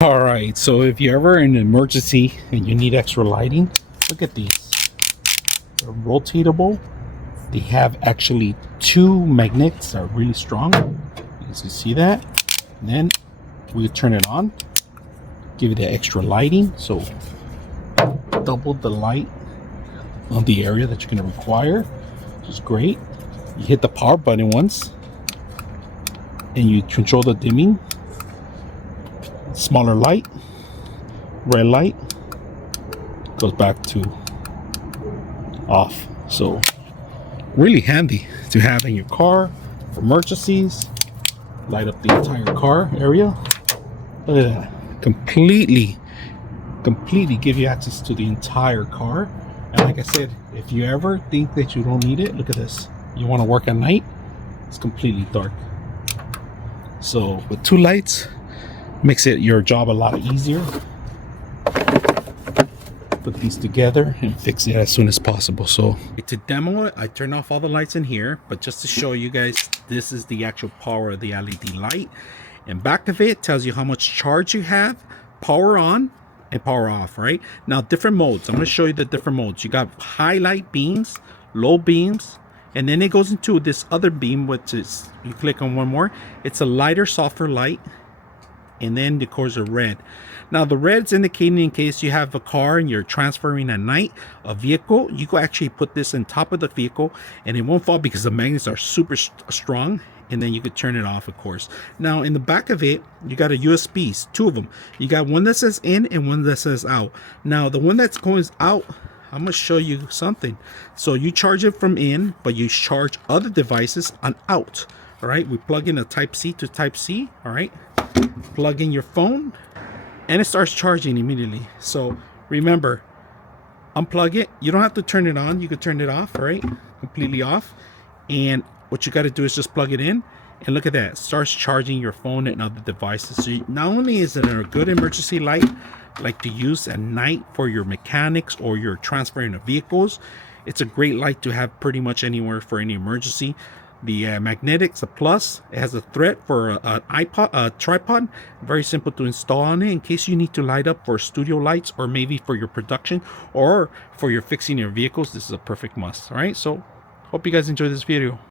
All right, so if you're ever in an emergency and you need extra lighting, look at these. They're rotatable. They have actually two magnets that are really strong. You can see that. And then we turn it on, give it the extra lighting, so double the light on the area that you're going to require, which is great. You hit the power button once and you control the dimming. Smaller light, red light goes back to off. So really handy to have in your car for emergencies. Light up the entire car area. Look at that. Completely give you access to the entire car. And like I said, if you ever think that you don't need it, look at this. You want to work at night, it's completely dark. So with two lights, makes it your job a lot easier. Put these together and fix it as soon as possible. So to demo it, I turn off all the lights in here, but just to show you guys, this is the actual power of the LED light. And back of it tells you how much charge you have, power on and power off. Right now, different modes. I'm going to show you the different modes. You got highlight beams, low beams, and then it goes into this other beam, which is, you click on one more, it's a lighter, softer light. And then the colors are red. Now the red's indicating in case you have a car and you're transferring at night a vehicle, you can actually put this on top of the vehicle and it won't fall because the magnets are super strong. And then you could turn it off, of course. Now in the back of it, you got a USBs, two of them. You got one that says in and one that says out. Now the one that's going out, I'm gonna show you something. So you charge it from in, but you charge other devices on out. All right, we plug in a type C to type C. All right, plug in your phone and it starts charging immediately. So remember, unplug it. You don't have to turn it on, you could turn it off. All right, completely off. And what you got to do is just plug it in and look at that, it starts charging your phone and other devices. So not only is it a good emergency light like to use at night for your mechanics or your transferring of vehicles, it's a great light to have pretty much anywhere for any emergency. The magnetic's a plus. It has a thread for a tripod. Very simple to install on it in case you need to light up for studio lights or maybe for your production or for your fixing your vehicles. This is a perfect must. All right, so hope you guys enjoy this video.